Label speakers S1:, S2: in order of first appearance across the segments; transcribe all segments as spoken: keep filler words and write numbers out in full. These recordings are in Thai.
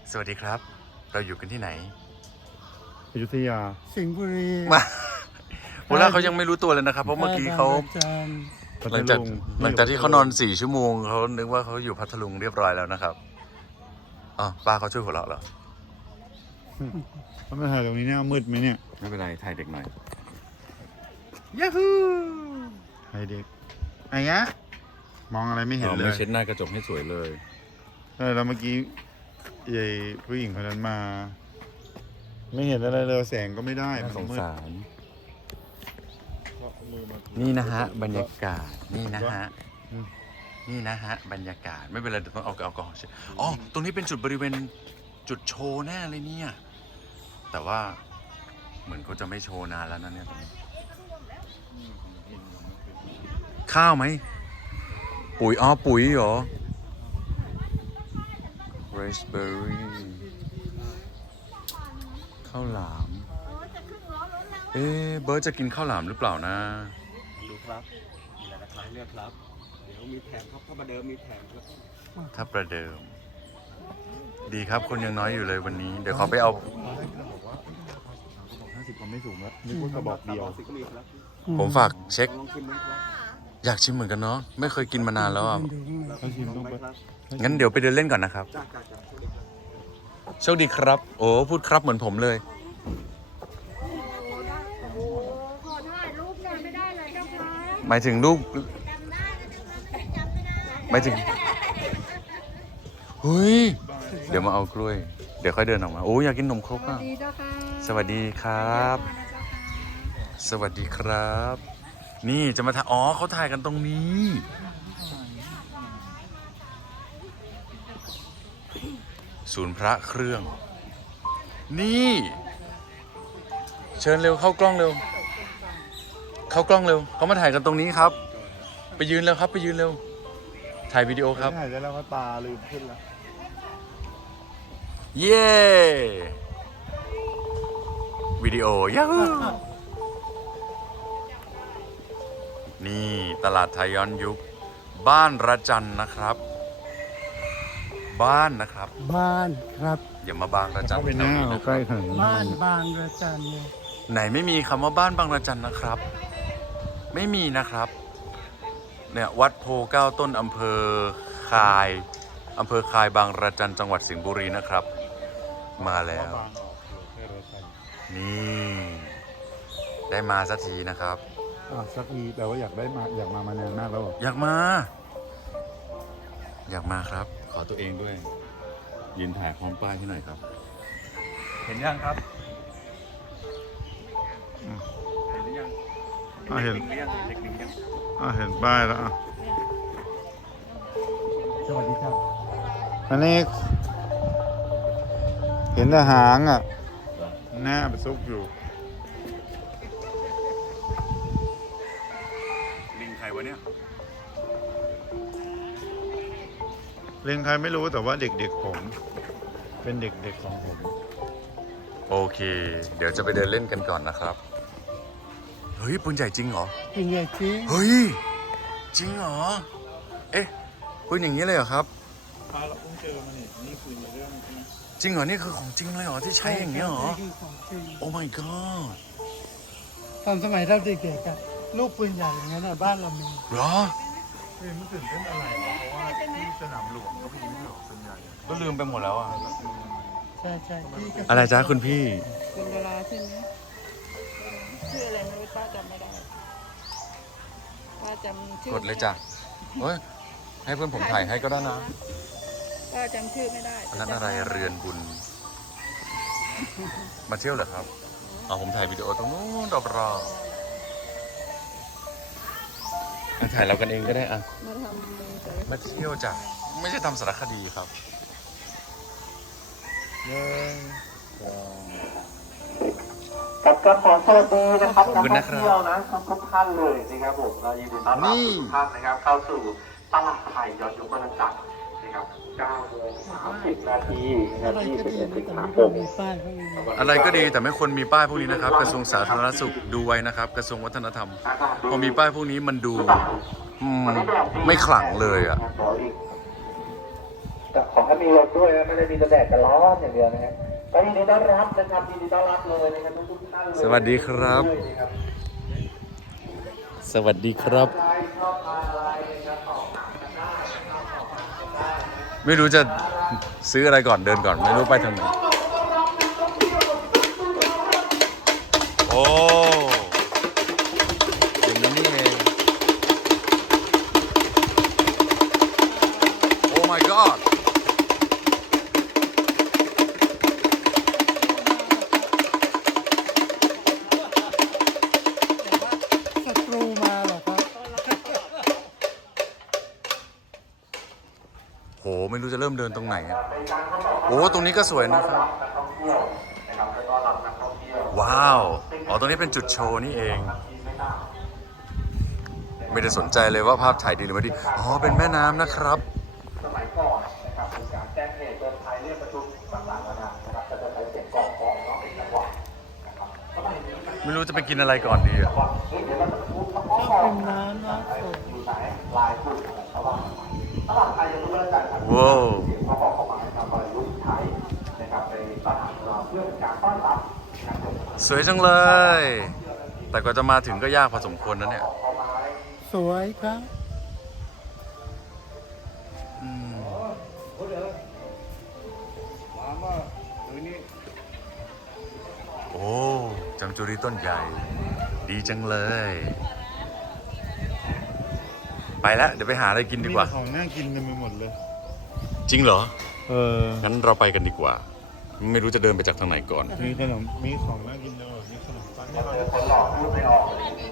S1: สวัสดีครับเราอยู่กันที่ไหน
S2: อยุธยาสิงห์บุรี
S1: มาโหล่าเขายังไม่รู้ตัวเลยนะครับเพราะเมื่อกี้เขาหลังจากหลังจากที่เขานอนสี่ชั่วโมงเขานึกว่าเขาอยู่พัทลุงเรียบร้อยแล้วนะครับอ๋อป้าเขาช่วยหัวเราะเหรอ
S2: เขามาถ่ายตรงนี้เนี่ยมืดไหมเนี่ย
S1: ไม่เป็นไรถ่ายเด็กหน่อยยาฮู
S2: ถ่ายเด็กไอ้เงี้ยมองอะไรไม่เห็น
S1: อ๋อ
S2: เล
S1: ไม่
S2: ย
S1: เช็ดหน้ากระจกให้สวยเลย
S2: เออแล้วเมื่อกี้ยายผู้หญิงคนนั้นมา ไม่เห็นอะไรเลยแสงก็ไม่ได้
S1: น่า
S2: มัน
S1: สง
S2: มืด
S1: สาร นี่นะฮะบรรยากาศนี่นะฮะนี่นะฮะบรรยากาศไม่เป็นไรเดี๋ยวต้องเอาแอลกอฮอล์เช็ดอ๋อตรงนี้เป็นจุดบริเวณจุดโชว์แน่เลยเนี่ยแต่ว่าเหมือนเขาจะไม่โชว์นานแล้วนะเนี่ยตรงนี้ข้าวไหมปุ๋ยอ๋อปุ๋ยเหรอ raspberry ข้าวหลามเอ๊ะเบิร์ดจะกินข้าวหลามหรือเปล่านะ
S3: ดูครับมีหลายราคาให้เลือกครับ เดี๋ยวมีแถมครับถ้าประเดิมมีแถมครับ
S1: ถ้าประเดิม ดีครับคนยังน้อยอยู่เลยวันนี้ เดี๋ยวขอไปเอา
S2: ห้าสิบก็ไม่สูงแล้วนึกว่ากระบอกเดียว
S3: สิก็มีครับ
S1: ผมฝากเช็ค
S3: ลองชิมไหมครับ
S1: อยากชิมเหมือนกันเนาะไม่เคยกินมานานแล้วอ่ะ
S2: เขาชิมต้อง
S3: ไหม
S2: ไป
S3: ครับ
S1: งั้นเดี๋ยวไปเดินเล่นก่อนนะครับ
S3: จ้าจ้าจ้าสวัสดีครับ
S1: โชคดีครับ โอ้พูดครับเหมือนผมเลย
S4: ขอถ่ายรูปหน่อยไม่ได้เลยนะคะ
S1: หมายถึงลูกหมายถึงเฮ้ยเดี๋ยวมาเอากล้วย เดี๋ยวค่อยเดินออกมาโอ้อยากกินนมครกอ่ะ
S4: ดีเจ้าค่ะ
S1: สวัสดีครับ สวัสดีครับ นี่จะมาถ่ายอ๋อเขาถ่ายกันตรงนี้ ศูนย์พระเครื่อง นี่ เชิญเร็วเข้ากล้องเร็ว เข้ากล้องเร็วเขามาถ่ายกันตรงนี้ครับ ไปยืนเร็วครับ ไปยืนเร็ว ถ่ายวิดีโอครับ
S2: ถ่ายได้แล้วก็ตาลืมขึ้นแล้ว
S1: เย้วิดีโอยาฮูนี่ตลาดไทยย้อนยุค บ้านระจันนะครับ บ้านนะครับ
S5: บ้านครับ
S1: อย่ามาบางระจัน
S2: เข้าไปห
S1: แถว
S2: น้า
S1: นี้
S2: เอา
S1: นะค
S2: ใก
S1: รั
S2: ล้
S1: บ
S2: ขนาดนี้
S5: บ้านบางระจันเนี่ย
S1: ไหนไม่มีคำว่าบ้านบางระจันนะครับ ไม่มีนะครับ เนี่ยวัดโพเก้าต้นอำเภอคายอำเภอคายบางระจันจังหวัดสิงห์บุรีนะครับ มาแล้ว
S2: บางออกเหลือแค่รถไฟ
S1: นี่ ได้มาสักทีนะครับ
S2: อ่ะสักทีแต่ว่าอยากได้มาอยากมามานานมากแล้วเหรอ
S1: อยากมา อยากมาครับ ขอตัวเองด้วย ยืนถ่ายพร้อมป้ายให้หน่อยครับ เห็นยังครับเห็นหรือยัง
S2: อ่ะเห็น
S1: หรือยังเด็กหนึ่งยัง
S2: อ่ะเห็นป้ายแล้วอ่ะ
S5: สวัสดีครับ
S2: อันนี้เห็นแต่หางอ่ะหน้ามันซุกอยู่
S1: ลิงใครวะเนี่ย
S2: เลี้ยงใครไม่รู้แต่ว่าเด็กๆผม เป็นเด็กๆของผม
S1: โอเค เดี๋ยวจะไปเดินเล่นกันก่อนนะครับ เฮ้ยปืนใหญ่จริงเหรอ
S5: เป็นไงจริง
S1: เฮ้ย จริงเหรอ เอ๊ะปืนอย่างนี้เลยเหรอครับ
S2: พาเราเพิ่งเจอมานี่นี่คือเรื่องใช่ไหม
S1: จริงเหรอ นี่คือของจริงเลยเหรอที่ใช้อย่างนี้ยเหรอ
S5: คือของจริง
S1: โอ้ my god
S5: ตอนสมัยเราเด็กๆอะลูกปืนใหญ่อย่างนั้นอะบ้านเรามี
S1: เหรอ
S2: เฮ้ยมันตื่นเต้นอะไรวะเพราะว่าที่สนามหลวงก็มีไม่หรอกส่วนใหญ่
S1: ก็ลืมไปหมดแล้วอ่ะ
S5: ใช่ใช่ที่กษต
S1: อะไรจ้าคุณพี่
S4: เป็นดาราใช่ไหมชื่ออะไรไม่รู้ป้าจำไม่ได้ป้าจำชื่อก
S1: ดเลยจ้ะเฮ้ย ให้เพื่อนผมถ่ายให้ก็ได้นะ
S4: ป้าจำชื่อไม่ได้
S1: อันนั้นอะไรเรือนบุญ มาเที่ยวเหรอครับเอาผมถ่ายวิดีโอตรงนู้นรอบๆอ่ะถ่ายเรากันเองก็ได้อ่ะ
S4: มาทำเสร็จ
S1: มาเที่ยวจ้ะไม่ใช่ทำสารคดีครับ
S2: หนึ่งสอง
S3: ครับก็ขอสวัสดีนะครับ
S1: ขอบคุณนะครับ
S3: นักท่องเที่ยวนะทุกทุกท่านเลยนะครับผมเรายินดีต้อนรับทุกท่านนะครับเข้าสู่ตลาดไทยย้อนยุควันจันทร์นะครับเก้าโมงสามสิบนาทีนะ
S5: อะไร
S3: ที่
S5: ก็
S3: สิบ
S5: ดี
S3: เอ็ด
S5: นะ
S3: สิง
S5: แต่
S3: หา
S5: ไม่
S3: ค
S5: ควร
S3: ม
S5: มีป้ายพวกนี้
S1: อะไรก็ดีแต่ไม่ควรมีป้ายพวกนี้นะครับ กระทรวงสาธารณสุขดูไว้นะครับ กระทรวงวัฒนธรรม พอมีป้ายพวกนี้มันดูอืมไม่ขลังเลยอ่ะ
S3: ขอให้มีรถด้วยนะไม่ได้มีแต่แดดกับร้อนอย่างเดียวนะฮะก็ยินดีต้อนรับนะครับยินดีต้อนรับเลยนะครับทุกๆท่านเลย
S1: สวัสดีครับ
S3: ด้วยนะครับ
S1: สวัสดีครับ
S3: ใครชอบทานอะไรนะครับสอบถามกันได้นะครับสอบถามกันได้นะ
S1: ไม่รู้จะซื้ออะไรก่อนเดินก่อน ไม่รู้ไปทางไหนโอ้อย่างนี้นี่เองโอ้ my god
S5: ศัตรูมาเหรอครับ
S1: โหไม่รู้จะเริ่มเดินตรงไหนอะโอ้ตรงนี้ก็สวยนะครับ
S3: นักท่องเที่ยวนะครับแล้วก็รับนักท่องเที่ยว
S1: ว้าว อ๋อ ตรงนี้เป็นจุดโชว์นี่เอง ไม่ได้สนใจเลยว่าภาพถ่ายดีหรือไม่ดี อ๋อ เป็นแม่น้ำนะครับ
S3: สมัยก่อนนะครับเป็นการแจ้งเหตุเตือนภัยเรียกประชุมต่างๆนานานะครับก็จะใช้เสียงกลองกลองเนาะเป็นจังหวะนะครับสมัยนี้มัน
S1: ไม่รู้จะไปกินอะไรก่อนดีอะ
S3: ว่าเฮ้ยเดี๋ยวเราจะพูด
S5: ก็เป็นน้ำนะสด
S3: อยู่ไหนลายกลุ่มอะไรเขาว่าตลาดไทยจะรู้ว่าการทำ
S1: ว้าว
S3: เสียงเขาบอกเข้ามานะครับบริลุไทยนะครับในตลาดเราเพื่อเป็นการต้อนรับนะครับ
S1: สวยจังเลย แต่ก็จะมาถึงก็ยากพอสมควรนะเนี่ย
S5: สวยครับ
S1: อืมโอ้จำจุรีต้นใหญ่ ดีจังเลย ไปแล้ว เดี๋ยวไปหาอะไรกินดีกว่า
S2: มีของน่ากินกันไปหมดเลย
S1: จริงเหรอ
S2: เออ
S1: งั้นเราไปกันดีกว่า ไม่รู้จะเดินไปจากทางไหนก่อน
S2: มีขนม มีของน่ากินตลอดมีขนมปัง
S3: คนหลอกพูดไม่ออก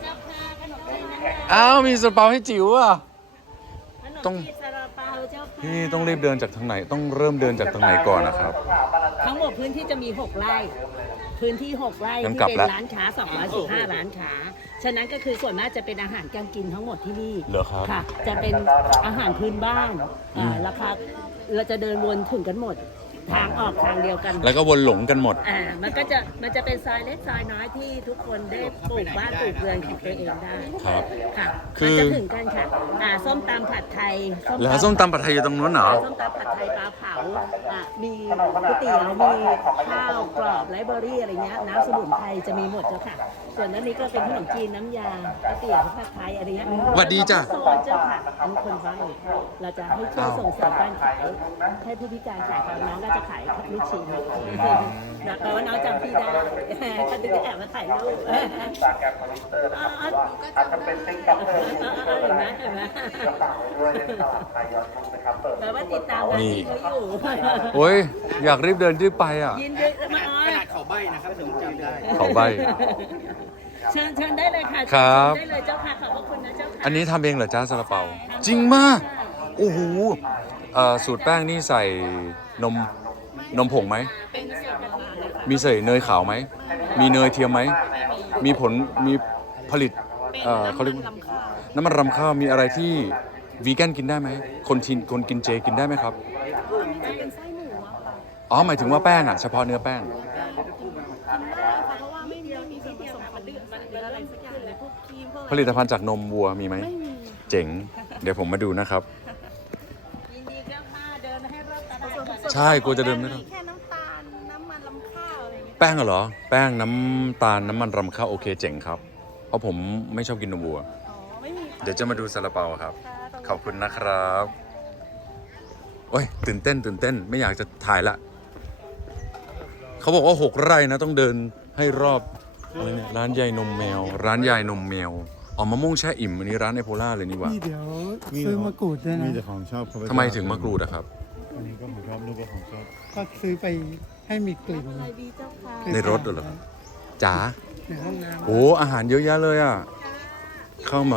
S1: อ้าว มีซาลาเปาให้จิ๋วอ่ะ ต้อง
S4: ขนมจีนซาลาเปาเจ้าค่ะ
S1: พี่ต้องรีบเดินจากทางไหน ต้องเริ่มเดินจากทางไหนก่อนนะครับ
S4: ทั้งหมดพื้นที่จะมี หก ไร่ พื้นที่ หก ไร่
S1: งั้น
S4: ที่
S1: กลับ
S4: เป็น
S1: ละ
S4: ร้านค้า สองร้อยสิบห้า ร้านค้า ฉะนั้นก็คือส่วนมากจะเป็นอาหารการกินทั้งหมดที่นี่
S1: เหรอครับ
S4: ค่ะ จะเป็นอาหารพื้นบ้านอ่าราคาเราจะเดินวนถึงกันหมด ทางออกทางเดียวกัน
S1: แล้วก็วนหลงกันหมด
S4: อ่ามันก็จะมันจะเป็นซอยเล็กซอยน้อยที่ทุกคนได้ปลูกบ้านปลูกเรือนของตัวเองได้
S1: ครับ
S4: ค่ะ
S1: คื
S4: มัน
S1: อ
S4: จะถึงกันค่ะอ่าส้มตำผัดไทย
S1: แล้วส้มตำผัดไทยอยู่ตรงนู้นเหรอ
S4: ส้มตำผัดไทยปลาเผาอ่ะมีก๋วยเตี๋ยวมีข้าวกรอบไลฟ์เบอรี่อะไรเงี้ยน้ำสมุนไพรจะมีหมดเจ้าค่ะ ส่วนนั้นนี้ก็เป็นขนมจีนน้ำยาก๋วยเตี๋ยวผัดไทยอะไรเงี้ย
S1: หวัดดีจ้ะ
S4: โซนเจ้าค่ะอันคนบ้านเราจะให้ช่วยส่งเสริมการขายให้ผู้พิการขายของน้องก็จะขายลูกชิ้นแต่ว่าน้องจำพี่ได้ก็ดึงแอบมาถ่ายรูป
S3: สร้างการคอมพิวเตอร์นะครับว่าอาจจะเป็นติ๊กต็อกเกอร์ที่
S4: เห็นไหมเห็นไหม
S3: จะฝากไว้ด้วยในตลาดไทยย้อนยุคนะครับเปิด
S4: แปลว่าติดตามงานที่เขาอยู่
S1: โอ้ย อยากรีบเดินรีบไปอ่ะ
S4: ยินดีมาอ๋อ
S6: เขาใบนะครับถึงจำได้
S1: เขาใบ
S4: เชิญเชิญได้เลยค่ะ
S1: ครับ
S4: เชิญได้เลยเจ้าค่ะขอบพระคุณนะเจ้าค่ะ
S1: อันนี้ทำเองเหรอจ้าซาลาเปา จริงมาก โอ้โหเอ่อสูตรแป้งนี่ใส่นมนมผงไหม
S4: เป็นสูตรแบบนี้นะคะ
S1: มีใส่เนยขาวไหม มีเนยเทียมไหม มีผล มีผลิต เอ่อเขาเรียกว่าน้ำมันรำข้าว มีอะไรที่วีแกนกินได้ไหม คนทินคนกินเจกินได้ไหมครับ
S4: จะเป็นไส้หมูอะค่ะ
S1: อ๋อ หมายถึงว่าแป้งอ่ะ เฉพาะเนื้อแป้ง
S4: กินได้ค่ะเพราะว่าไม่มีมีส่วนผสมมันมันมันอะไรสักอย่างเลยพวกครีมพวก
S1: ผลิตภัณฑ์จากนมวัวมีไหม
S4: ไม่มี
S1: เจ๋ง เดี๋ยวผมมาดูนะครับ
S4: ยินดีเจ้าค่ะเดินให้รอบตลาดก่อน
S1: ใช่กลัวจะเดินไม่ได้
S4: แค่น้ำตาลน้ำมันลำข้าวอะไรอย่างเงี้ย
S1: แป้งเหรอ แป้งน้ำตาลน้ำมันรำข้าวโอเคเจ๋งครับ เพราะผมไม่ชอบกินนมวัว
S4: อ๋อไม่มี
S1: เดี๋ยวจะมาดูซาลาเปาครับ
S4: ค่ะตรงนี้
S1: ขอบคุณนะครับ โอ้ย ตื่นเต้น ตื่นเต้น ไม่อยากจะถ่ายละ เขาบอกว่าหกไร่นะต้องเดินให้รอบอะไรเนี่ยร้านยายนมแมว ร้านยายนมแมวอ๋อมะม่วงแช่อิ่มอันนี้ร้านไอโพล่าเลยนี่หว่า
S5: นี่เดี๋ยวซื้อมะกรูดด้วย
S2: มี
S5: นะ
S2: แต่ของชอบเขาป
S1: ทำไมถึงมะกรูดอะครับ
S2: อันนี้ก็ของชอบนี่ก็ของชอบ
S5: ก็ซื้อไปให้มีกลิ่น
S4: อะไรดีเจ้าค่ะ
S1: ในรถเหรอครับ จ๋า
S5: ในห้องน้ำ
S1: โอ้อาหารเยอะแยะเลยอ่ะ เข้ามา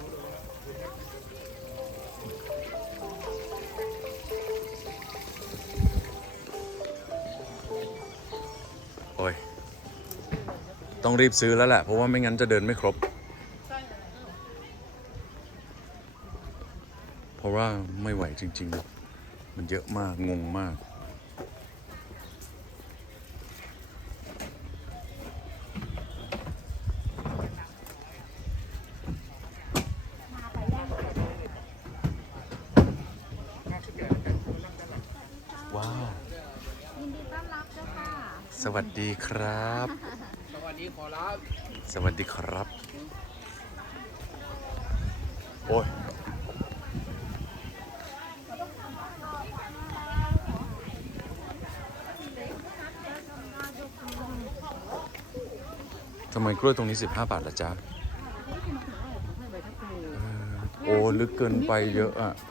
S1: โอ้ย ต้องรีบซื้อแล้วแหละ เพราะว่าไม่งั้นจะเดินไม่ครบ เพราะว่าไม่ไหวจริงๆ มันเยอะมาก งงมากสวัสดีครับ
S6: สวัสดีขอรับ
S1: สวัสดีครับ โอ้ย ทำไมกล้วยตรงนี้สิบห้าบาทละจ๊ะเออโอ้ลึกเกินไปเยอะอะ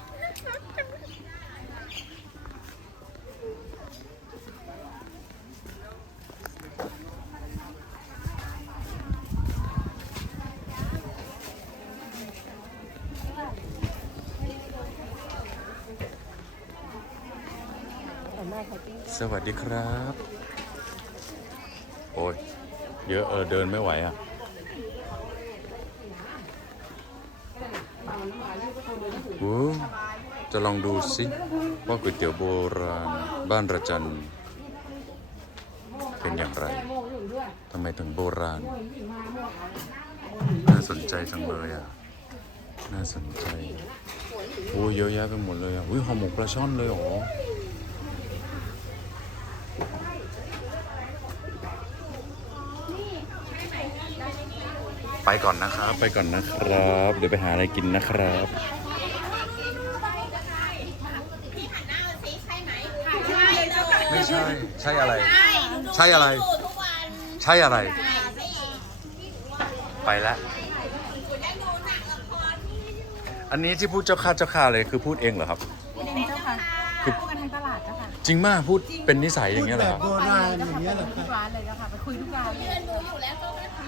S1: สวัสดีครับ โอ้ย เยอะเออเดินไม่ไหวอ่ะ โอ้จะลองดูสิว่าก๋วยเตี๋ยวโบราณบ้านระจันเป็นอย่างไร ทำไมถึงโบราณ น่าสนใจจังเลยอ่ะ น่าสนใจโอ้เยอะแยะไปหมดเลยอ่ะอุ้ยห่อหมกปลาช่อนเลยเหรอ ไปก่อนนะครับ ไปก่อนนะครับ เดี๋ยวไปหาอะไรกินนะครับ ไม่ใช่ ใช่อะไร ใช่อะไร ใช่อะไร ไปแล้ว อันนี้ที่พูดเจ้าค่าเจ้าค่าเลยคือพูดเองเหรอครับ
S7: เป็นเจ้าค่ะพูดกันทางตลาดเจ้าค่ะ
S1: จริงมากพูดเป็นนิสัยอย่างเงี้ยเหรอ
S5: แบ
S1: ครับ
S5: บโบราณอย่างเงี้ยเหรอ
S7: ทุกร้านเลยเจ้าค่ะไปคุยทุกร้านเลย